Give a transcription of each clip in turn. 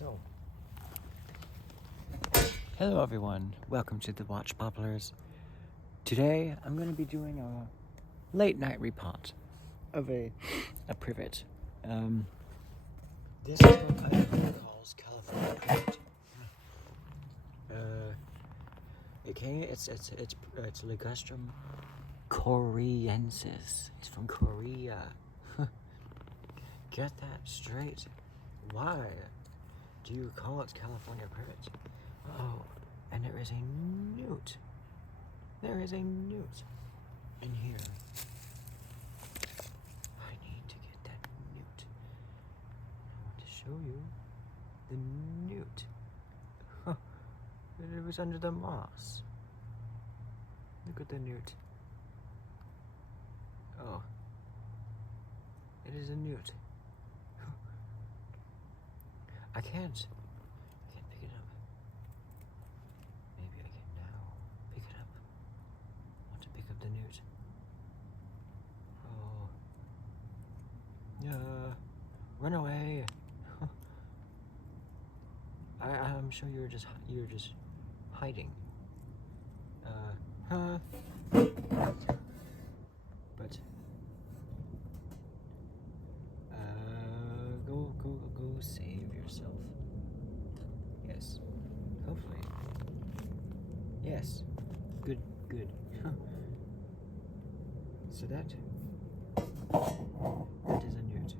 So, hello everyone, welcome to the Watch Poplars. Today I'm going to be doing a late night repot of a privet. This is what California calls California Privet. It's Ligustrum Koriensis. It's from Korea. Get that straight. Why do you call it California Privet? Oh, and there is a newt. There is a newt in here. I need to get that newt. I want to show you the newt. Huh. It was under the moss. Look at the newt. Oh. It is a newt. I can't pick it up. Maybe I can now pick it up. I want to pick up the newt. Oh. Run away. I'm sure you're just hiding. But go save yourself. Yes. Hopefully. Yes. Good. So that is a newt.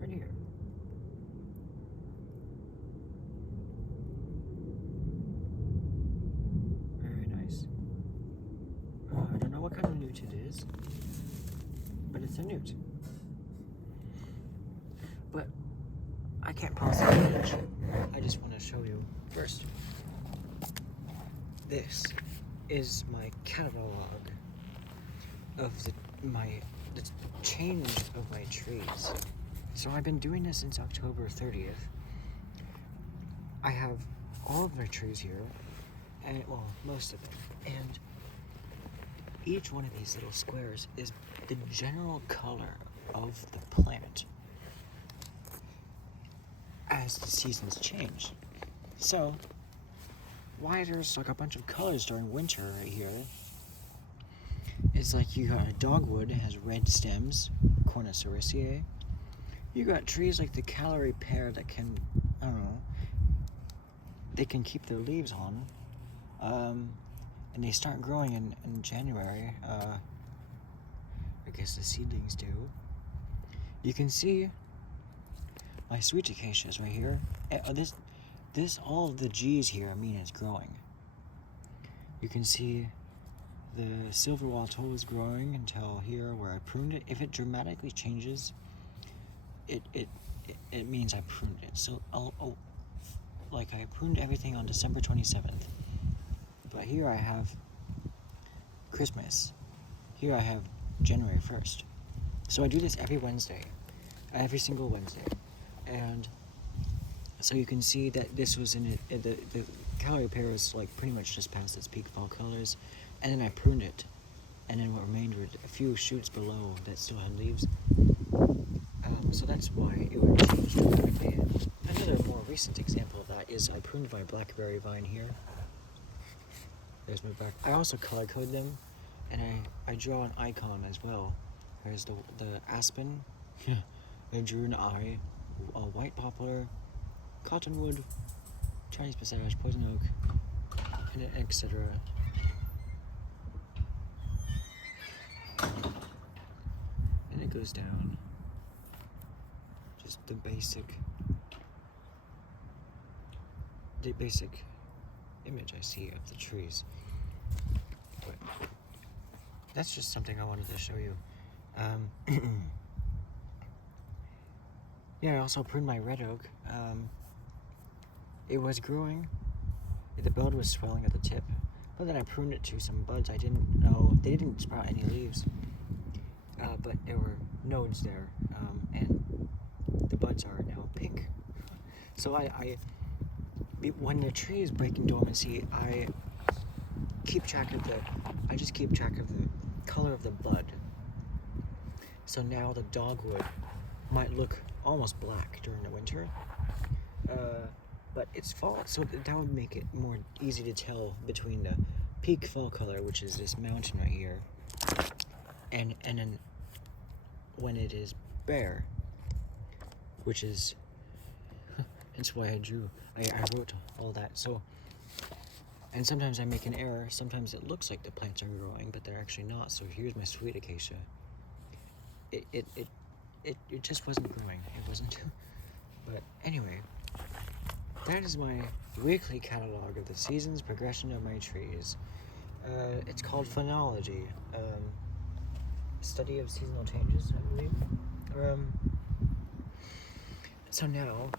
Right here. Very nice. I don't know what kind of newt it is, but it's a newt. But I can't pause the footage. I just want to show you first. This is my catalog of the change of my trees. So I've been doing this since October 30th. I have all of my trees here, and well, most of them. And each one of these little squares is the general color of the plant as the seasons change. So, why there's like a bunch of colors during winter right here is like you got a dogwood, it has red stems, Cornaceriaceae. You got trees like the California Privet that can, I don't know, they can keep their leaves on, and they start growing in January. I guess the seedlings do. You can see my sweet acacias right here. This all of the G's here mean it's growing. You can see the silver wattle is growing until here where I pruned it. If it dramatically changes, it means I pruned it. So like I pruned everything on December 27th. But here I have Christmas. Here I have January 1st. So I do this every Wednesday. Every single Wednesday. And so you can see that this was in it, the California Privet was like pretty much just past its peak fall colors, and then I pruned it, and then what remained were a few shoots below that still had leaves. So that's why it would change dramatically. Another more recent example of that is I pruned my blackberry vine here. There's my back. I also color code them, and I draw an icon as well. There's the aspen. I drew an eye, a white poplar, cottonwood, Chinese passage, poison oak, and etc. And it goes down. Just the basic image I see of the trees. But that's just something I wanted to show you. Yeah, I also pruned my red oak. It was growing. The bud was swelling at the tip, but then I pruned it to some buds. I didn't know, they didn't sprout any leaves, but there were nodes there, and the buds are now pink. So when the tree is breaking dormancy, I just keep track of the color of the bud. So now the dogwood might look almost black during the winter. But it's fall, so that would make it more easy to tell between the peak fall color, which is this mountain right here, and then when it is bare, which is, that's why I wrote all that. So, and sometimes I make an error. Sometimes it looks like the plants are growing, but they're actually not. So here's my sweet acacia. It just wasn't growing. It wasn't. But anyway, that is my weekly catalog of the season's progression of my trees. It's called phenology, study of seasonal changes, I believe. So now,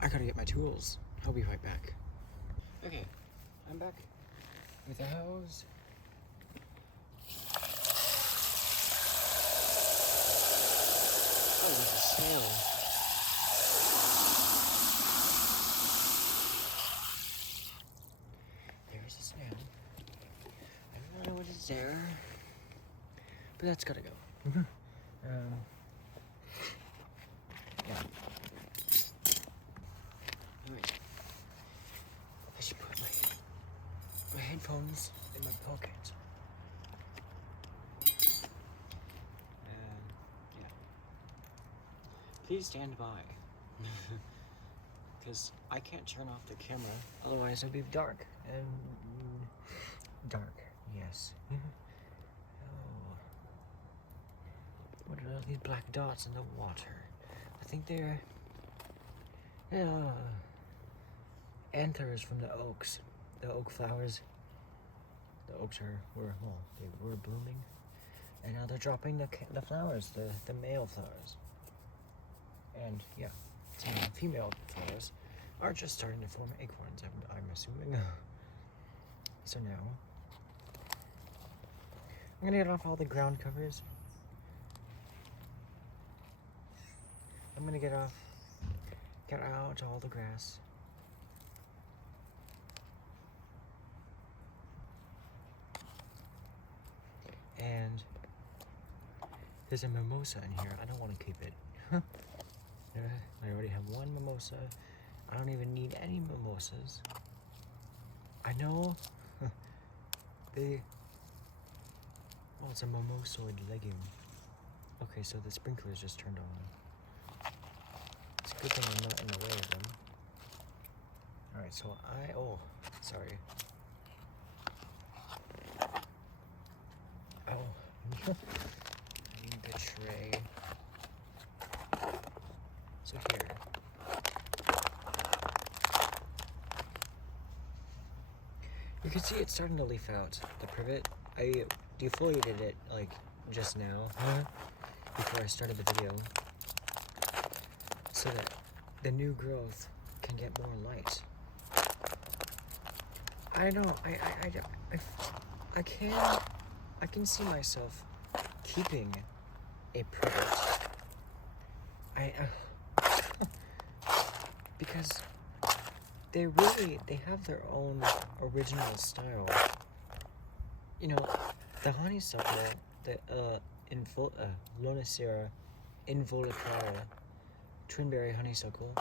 I gotta get my tools. I'll be right back. Okay, I'm back with the hose. Oh, there's a snail. There's a snail. I don't know what is there, but that's gotta go. Yeah. Alright. I should put my headphones in my pocket. Yeah. Please stand by. Because I can't turn off the camera, otherwise it'll be dark. And dark, yes. Oh. What are these black dots in the water? I think they're anthers from the oaks. The oak flowers. The oaks were blooming, and now they're dropping the flowers, the male flowers. And yeah, some female flowers are just starting to form acorns, I'm assuming. So now, I'm gonna get off all the ground covers. I'm gonna get out all the grass. And there's a mimosa in here. I don't want to keep it. I already have one mimosa. I don't even need any mimosas. I know. Well, it's a mimosoid legume. Okay, so the sprinkler's just turned on. It's a good thing I'm not in the way of them. Alright, so sorry. Oh, I need the tray. So here. You can see it's starting to leaf out, the privet. I defoliated it like just now, before I started the video, so that the new growth can get more light. I know, I can see myself keeping a privet. Because they have their own original style. You know, the honeysuckle, the Lonicera involucrata, twinberry honeysuckle,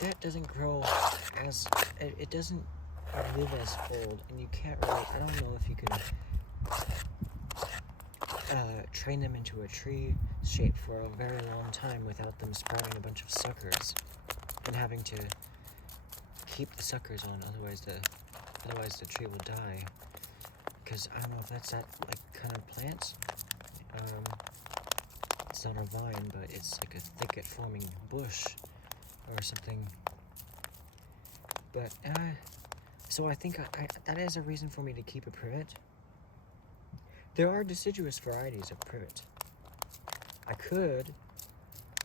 that doesn't grow as, it doesn't live as old, and you can't really, I don't know if you can train them into a tree shape for a very long time without them sprouting a bunch of suckers and having to keep the suckers on, otherwise the tree will die. Because I don't know if that's that kind of plant. It's not a vine, but it's like a thicket forming bush or something. But so I think that is a reason for me to keep a privet. There are deciduous varieties of privet. I could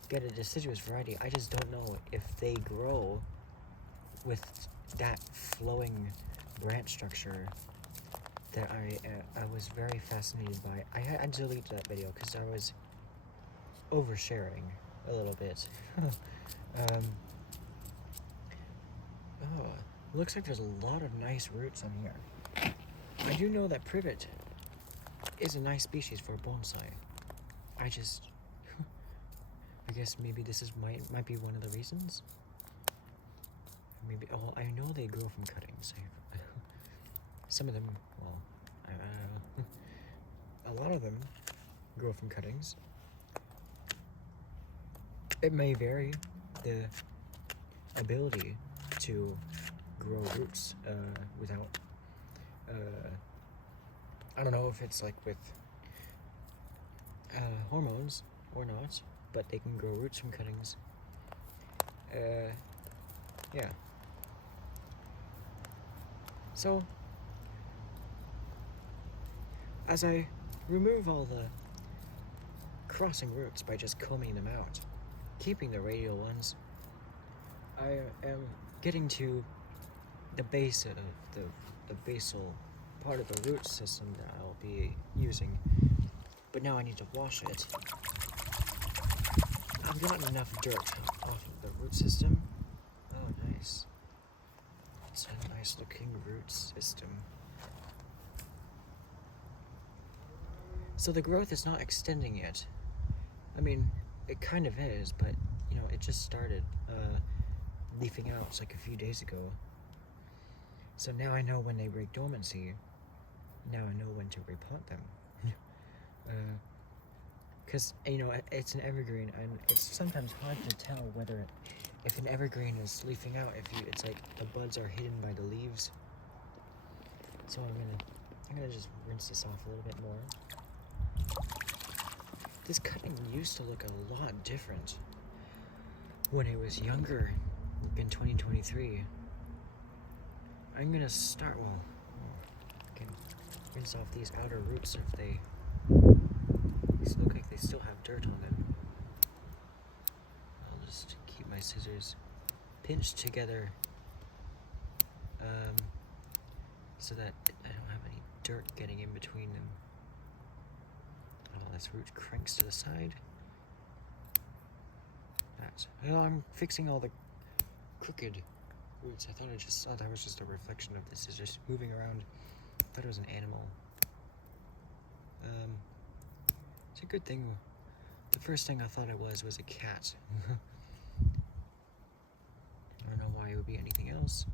get a deciduous variety. I just don't know if they grow with that flowing branch structure that I was very fascinated by. I had to delete that video because I was oversharing a little bit. Looks like there's a lot of nice roots in here. I do know that privet is a nice species for bonsai. I guess maybe this is might be one of the reasons. Maybe, oh, I know they grow from cuttings. Some of them, well, I don't know. A lot of them grow from cuttings. It may vary the ability to grow roots without, I don't know if it's like with hormones or not, but they can grow roots from cuttings. Yeah. So, as I remove all the crossing roots by just combing them out, keeping the radial ones, I am getting to the base of the basal part of the root system that I'll be using. But now I need to wash it. I've gotten enough dirt off of the root system. Oh, nice. It's a nice looking root system. So the growth is not extending yet. I mean, it kind of is, but you know, it just started leafing out. It's like a few days ago. So now I know when they break dormancy. Now I know when to repot them. Because you know, it's an evergreen, and it's sometimes hard to tell whether if an evergreen is leafing out, it's like the buds are hidden by the leaves. So I'm gonna just rinse this off a little bit more. This cutting used to look a lot different when it was younger, in 2023. I'm gonna start, I can rinse off these outer roots if these look like they still have dirt on them. I'll just keep my scissors pinched together so that I don't have any dirt getting in between them. Oh, this root cranks to the side. Well, I'm fixing all the crooked roots. I thought that was just a reflection of the scissors moving around. I thought it was an animal. It's a good thing. The first thing I thought it was a cat. I don't know why it would be anything else.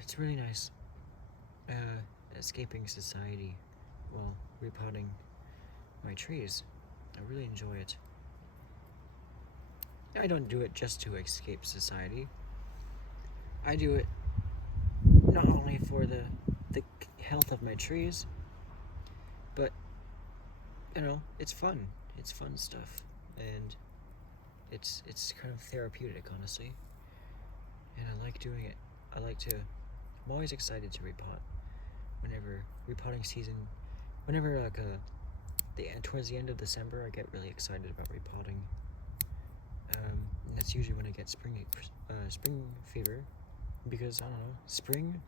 It's really nice escaping society while repotting my trees. I really enjoy it. I don't do it just to escape society. I do it not only for the health of my trees, but you know, it's fun. It's fun stuff, and it's kind of therapeutic, honestly. And I like doing it. I'm always excited to repot. Whenever repotting season, whenever like towards the end of December, I get really excited about repotting. And that's usually when I get spring fever, because I don't know, spring.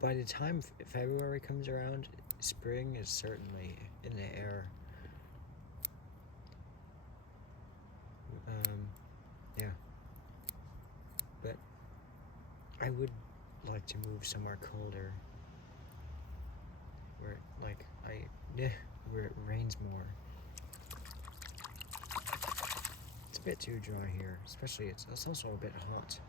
By the time February comes around, spring is certainly in the air. Yeah. But I would like to move somewhere colder, where where it rains more. It's a bit too dry here, especially it's also a bit hot.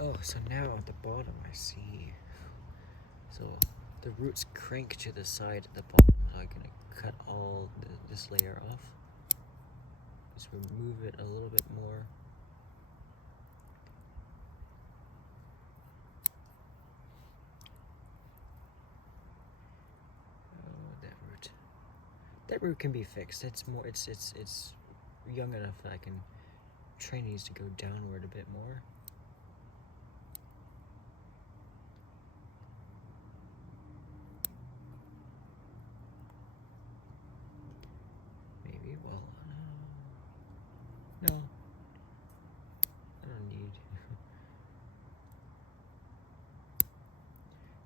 Oh, so now at the bottom I see. So the roots crank to the side at the bottom. So I'm gonna cut all this layer off. Just remove it a little bit more. Oh, that root can be fixed. It's young enough that I can train these to go downward a bit more. Maybe, well, no, I don't need.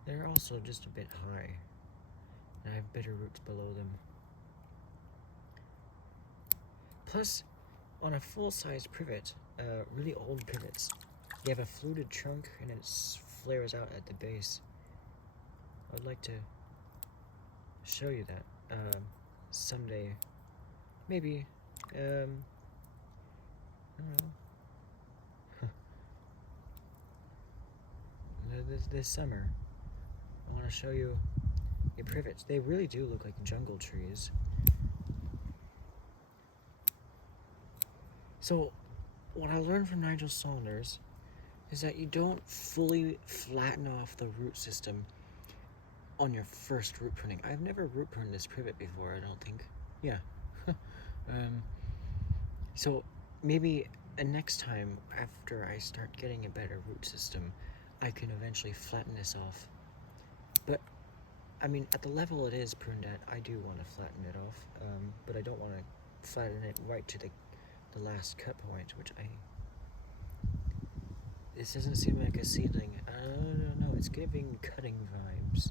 They're also just a bit high, and I have better roots below them. Plus, on a full-size privet, really old privets. They have a fluted trunk and it flares out at the base. I'd like to show you that someday. Maybe. I don't know. This summer, I want to show you the privets. They really do look like jungle trees. So, what I learned from Nigel Saunders is that you don't fully flatten off the root system on your first root pruning. I've never root pruned this privet before, I don't think. Yeah. So maybe next time, after I start getting a better root system, I can eventually flatten this off. But, I mean, at the level it is pruned at, I do want to flatten it off, but I don't want to flatten it right to the last cut point, which this doesn't seem like a seedling. I don't know, it's giving cutting vibes.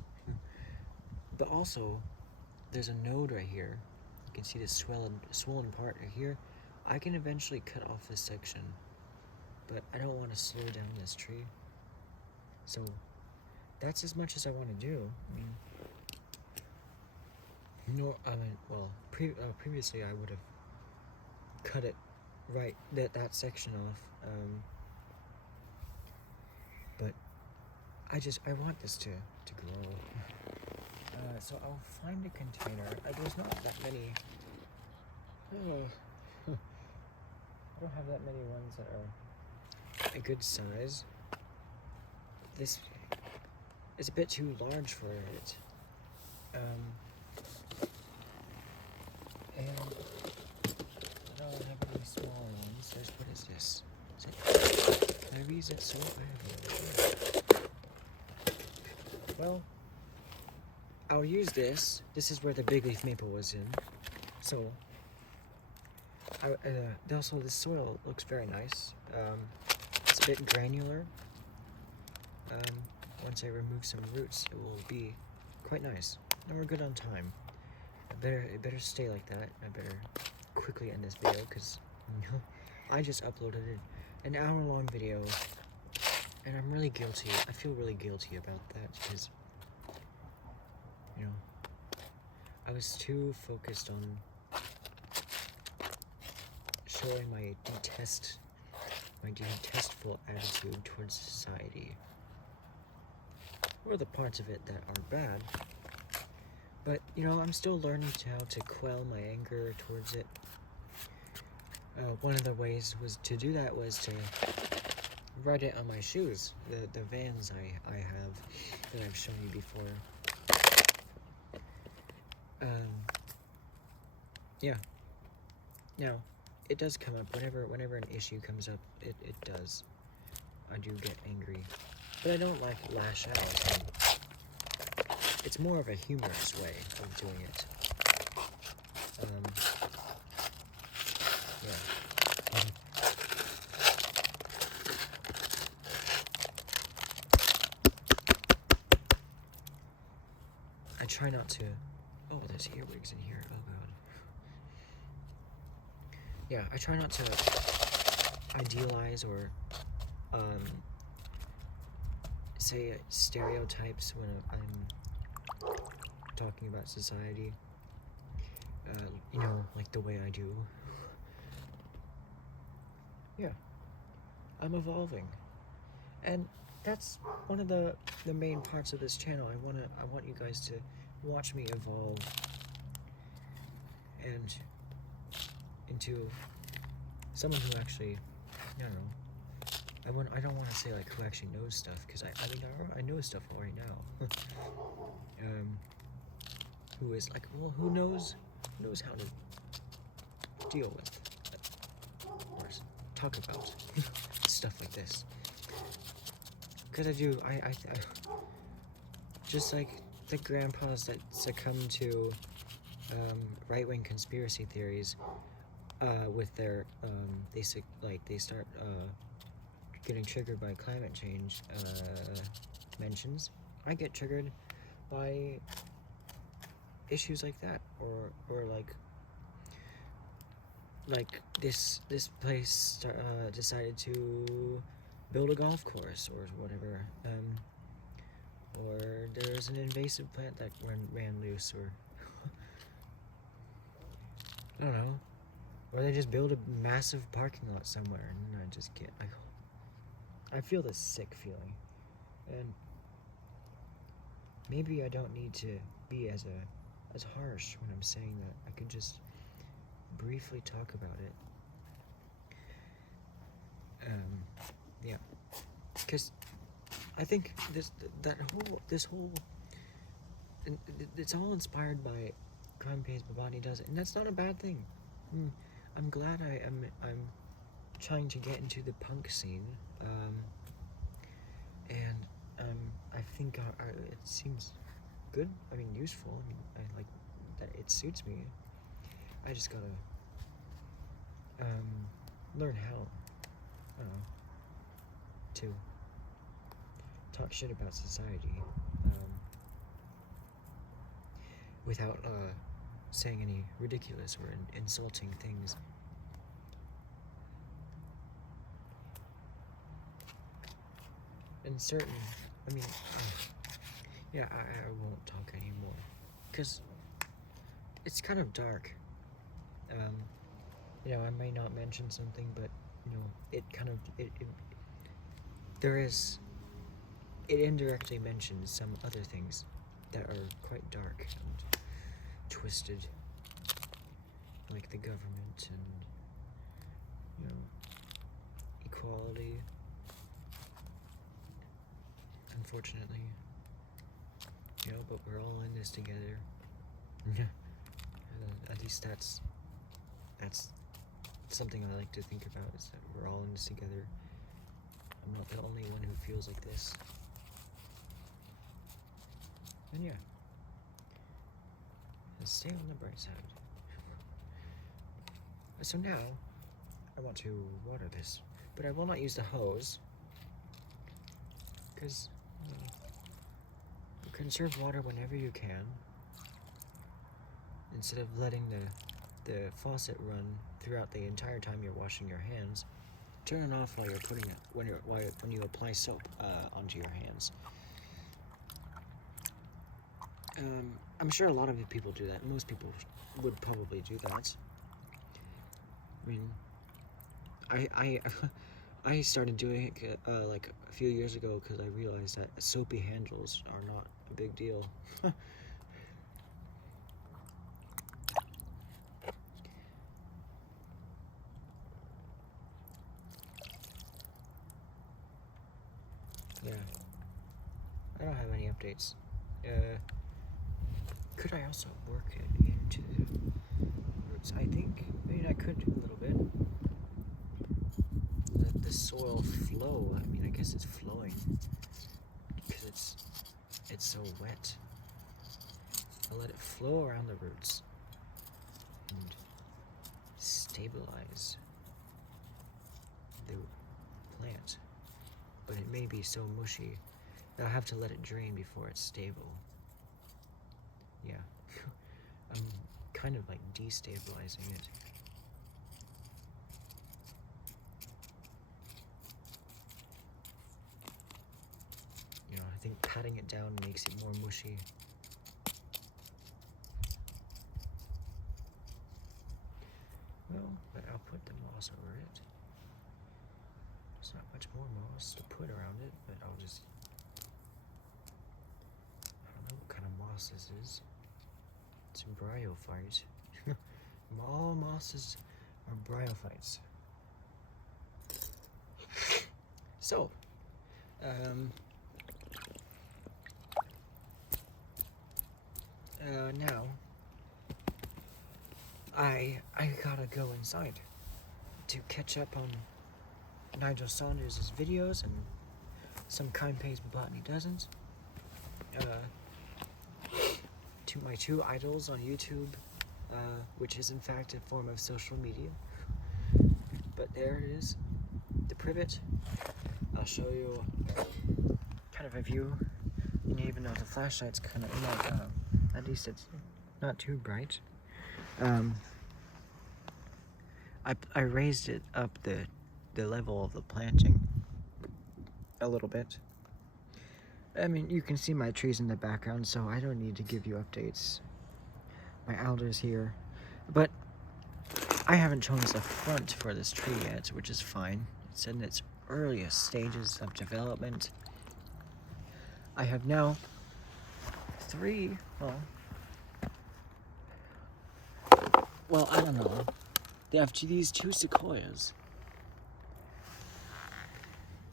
But also, there's a node right here. You can see this swollen part right here. I can eventually cut off this section, but I don't want to slow down this tree. So that's as much as I want to do. Previously I would have cut it right, that section off, but I want this to grow. So I'll find a container. There's not that many. I don't have that many ones that are a good size. This is a bit too large for it. And I don't have any smaller ones. What is this? Can I use it so bad? Well, I'll use this. This is where the big leaf maple was in. So, also this soil looks very nice. It's a bit granular. Once I remove some roots, it will be quite nice. And we're good on time. It better stay like that. I better quickly end this video because I just uploaded an hour-long video, and I'm really guilty. I feel really guilty about that because, I was too focused on showing my detestful attitude towards society, or the parts of it that are bad. But, I'm still learning how to quell my anger towards it. One of the ways to do that was to write it on my shoes, the Vans I have that I've shown you before. Yeah. Now, it does come up whenever an issue comes up. It does. I do get angry, but I don't lash out. It's more of a humorous way of doing it. Yeah. I try not to. Oh, there's earwigs in here. Oh god. Yeah, I try not to idealize or say stereotypes when I'm talking about society. Like the way I do. Yeah, I'm evolving, and that's one of the main parts of this channel. I want you guys to watch me evolve and into someone who actually, I don't know. I don't want to say who actually knows stuff, because I know stuff right now. Who is who knows how to deal with or talk about stuff like this. Because I just like the grandpas that succumb to right-wing conspiracy theories with their they start getting triggered by climate change mentions. I get triggered by issues like that, or like this place decided to build a golf course or whatever, or there's an invasive plant that ran loose, or I don't know, or they just build a massive parking lot somewhere, and I just can't. I feel this sick feeling, and maybe I don't need to be as harsh when I'm saying that. I could just briefly talk about it. Yeah, because I think this whole it's all inspired by Crime Pays Babani does it, and that's not a bad thing. I'm glad I'm trying to get into the punk scene, and I think it seems good. I mean, useful. I mean, I like that it suits me. I just gotta learn how to talk shit about society without saying any ridiculous or insulting things. And certain, I mean, yeah, I won't talk anymore, because it's kind of dark. You know, I may not mention something, but, you know, it indirectly mentions some other things that are quite dark and twisted, like the government and, you know, equality, unfortunately, you know, but we're all in this together. At least that's something I like to think about, is that we're all in this together. I'm not the only one who feels like this. And yeah, let's stay on the bright side. So now, I want to water this, but I will not use the hose, because you conserve water whenever you can, instead of letting the faucet run throughout the entire time you're washing your hands. Turn it off while you're putting it, when you apply soap onto your hands. I'm sure a lot of people do that. Most people would probably do that. I mean, I started doing it like a few years ago, because I realized that soapy handles are not a big deal. Yeah, I don't have any updates. Could I also work it into the roots? I think maybe I could do a little bit. Let the soil flow. I mean, I guess it's flowing because it's so wet. I'll let it flow around the roots and stabilize the plant. But it may be so mushy that I'll have to let it drain before it's stable. Yeah, I'm kind of like destabilizing it. You know, I think patting it down makes it more mushy. Well, but I'll put the moss over it. There's not much more moss to put around it, but I'll just... I don't know what kind of moss this is. It's bryophyte. All mosses are bryophytes. So, now I gotta go inside to catch up on Nigel Saunders' videos and some Kind Pays Botany doesn't. To my two idols on YouTube, which is in fact a form of social media. But there it is, the privet. I'll show you kind of a view, and even though the flashlight's kind of not, at least it's not too bright. I raised it up the level of the planting a little bit. I mean, you can see my trees in the background, so I don't need to give you updates. My alders here. But I haven't chosen a front for this tree yet, which is fine. It's in its earliest stages of development. I have now three, well, I don't know. They have these two sequoias.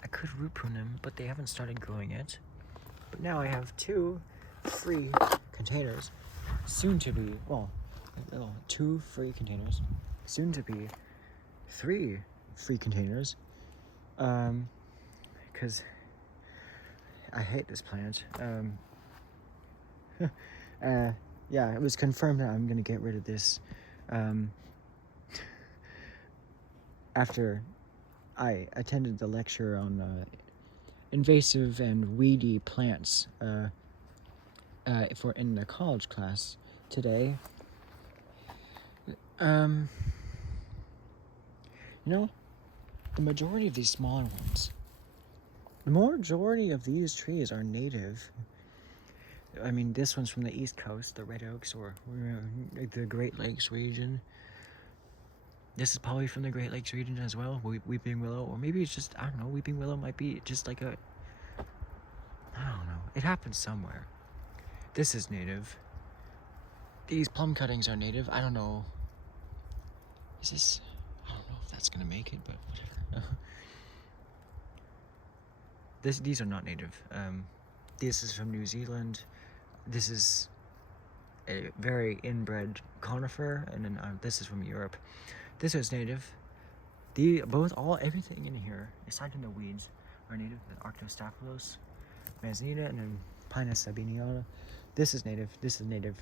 I could root prune them, but they haven't started growing yet. But now I have two free containers, soon to be, well, two free containers, soon to be 3 free containers, because I hate this plant. Yeah, it was confirmed that I'm gonna get rid of this after I attended the lecture on invasive and weedy plants in the college class today. You know, the majority of these smaller ones, the majority of these trees are native. I mean, this one's from the East Coast, the red oaks, or the Great Lakes region. This is probably from the Great Lakes region as well, weeping willow, or maybe it's just, I don't know, weeping willow might be just like a, I don't know, it happens somewhere. This is native. These plum cuttings are native. I don't know. Is this, I don't know if that's gonna make it, but whatever. These are not native. This is from New Zealand. This is a very inbred conifer, and then this is from Europe. This is native. Everything in here, aside from the weeds, are native. The Arctostaphylos, Manzanita, and then Pinus sabiniana. This is native. This is native.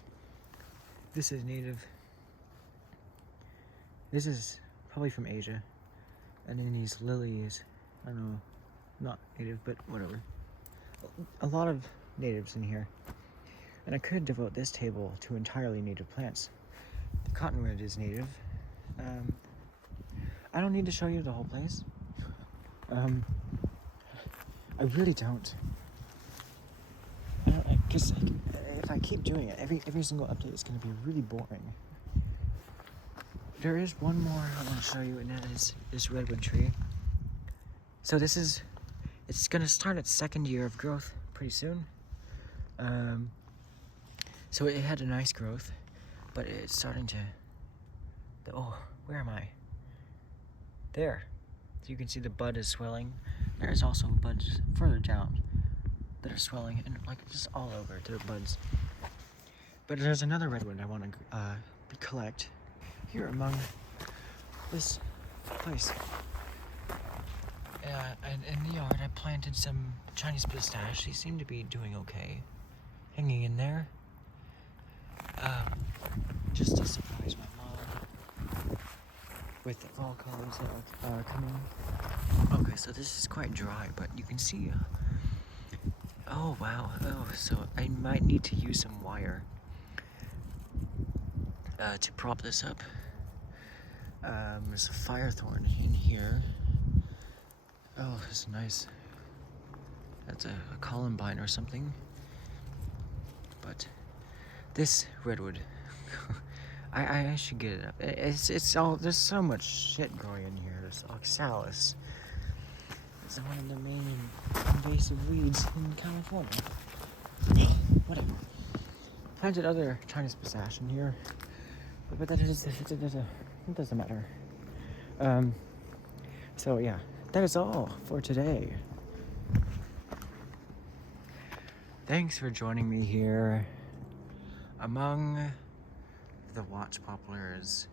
This is native. This is probably from Asia. And then these lilies, I don't know, not native, but whatever. A lot of natives in here. And I could devote this table to entirely native plants. The cottonwood is native. I don't need to show you the whole place. I really don't. Because if I keep doing it, every single update is going to be really boring. There is one more I want to show you, and that is this redwood tree. So it's going to start its second year of growth pretty soon. So it had a nice growth, but it's starting to, where am I? There. So you can see the bud is swelling. There's also buds further down that are swelling, and like just all over their buds. But there's another redwood I want to collect here among this place. And in the yard I planted some Chinese pistache. They seem to be doing okay, hanging in there. Just to surprise my mom with the fall colors that are coming. Okay, so this is quite dry, but you can see. Oh wow! Oh, so I might need to use some wire to prop this up. There's a firethorn in here. Oh, it's nice. That's a columbine or something. But this redwood, I should get it up. It's all, there's so much shit growing in here. There's oxalis. It's one of the main invasive weeds in California. Whatever. Planted other Chinese pistache in here, but it doesn't matter. So yeah, that is all for today. Thanks for joining me here among the watch poplars